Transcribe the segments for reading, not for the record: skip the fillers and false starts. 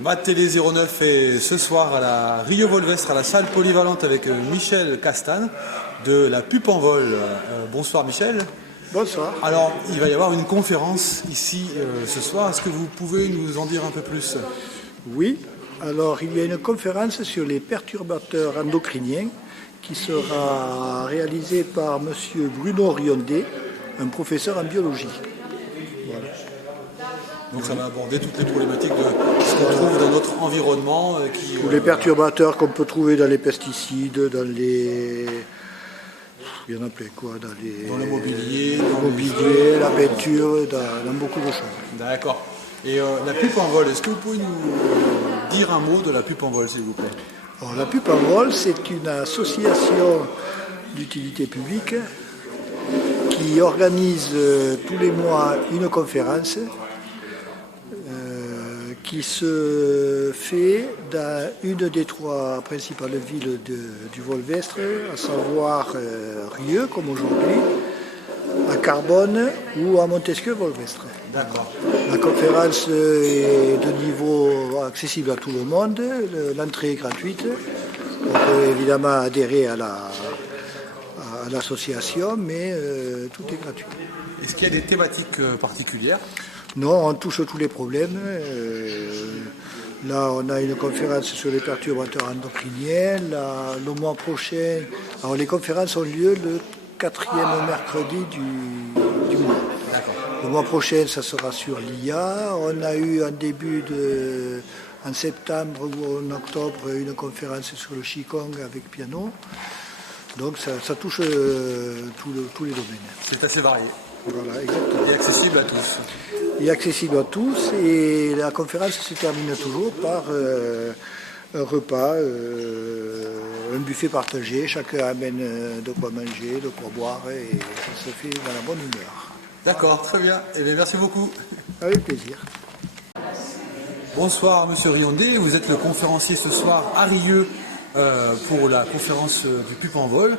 Matt Télé 09 est ce soir à la Rio Volvestre, à la salle polyvalente avec Michel Castan de la Pupe en vol. Bonsoir Michel. Bonsoir. Alors, il va y avoir une conférence ici ce soir. Est-ce que vous pouvez nous en dire un peu plus? Oui, alors il y a une conférence sur les perturbateurs endocriniens qui sera réalisée par M. Bruno Riondé, un professeur en biologie. Voilà. Donc ça va aborder toutes les problématiques de ce qu'on trouve dans notre environnement. Tous les perturbateurs qu'on peut trouver dans les pesticides, dans les... Il y en a plein quoi, dans le mobilier, la peinture, dans beaucoup de choses. D'accord. Et la Pupe en vol, est-ce que vous pouvez nous dire un mot de la Pupe en vol, s'il vous plaît? Alors, la Pupe en vol, c'est une association d'utilité publique qui organise tous les mois une conférence qui se fait dans une des trois principales villes du Volvestre, à savoir Rieux, comme aujourd'hui, à Carbone ou à Montesquieu-Volvestre. D'accord. La conférence est de niveau accessible à tout le monde, l'entrée est gratuite. On peut évidemment adhérer à l'association, mais tout est gratuit. Est-ce qu'il y a des thématiques particulières? Non, on touche tous les problèmes. Là, on a une conférence sur les perturbateurs endocriniens. Là, le mois prochain, alors les conférences ont lieu le 4e mercredi du mois. Le mois prochain, ça sera sur l'IA. On a eu en septembre ou en octobre une conférence sur le Qigong avec piano. Donc ça touche tous les domaines. C'est assez varié. Voilà, exactement. Et accessible à tous. Il est accessible à tous et la conférence se termine toujours par un repas, un buffet partagé. Chacun amène de quoi manger, de quoi boire et ça se fait dans la bonne humeur. D'accord, très bien. Eh bien, merci beaucoup. Avec plaisir. Bonsoir Monsieur Riondé, vous êtes le conférencier ce soir à Rieux pour la conférence du Pupe en vol.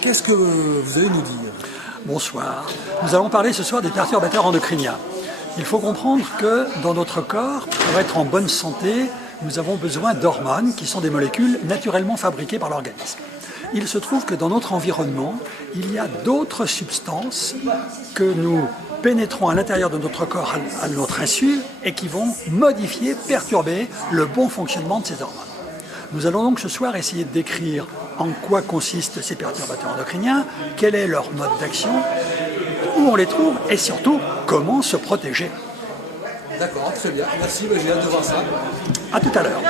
Qu'est-ce que vous allez nous dire? Bonsoir. Nous allons parler ce soir des perturbateurs endocriniens. Il faut comprendre que dans notre corps, pour être en bonne santé, nous avons besoin d'hormones qui sont des molécules naturellement fabriquées par l'organisme. Il se trouve que dans notre environnement, il y a d'autres substances que nous pénétrons à l'intérieur de notre corps à notre insu et qui vont modifier, perturber le bon fonctionnement de ces hormones. Nous allons donc ce soir essayer de décrire en quoi consistent ces perturbateurs endocriniens, quel est leur mode d'action, où on les trouve et surtout comment se protéger. D'accord, très bien. Merci, j'ai hâte de voir ça. À tout à l'heure.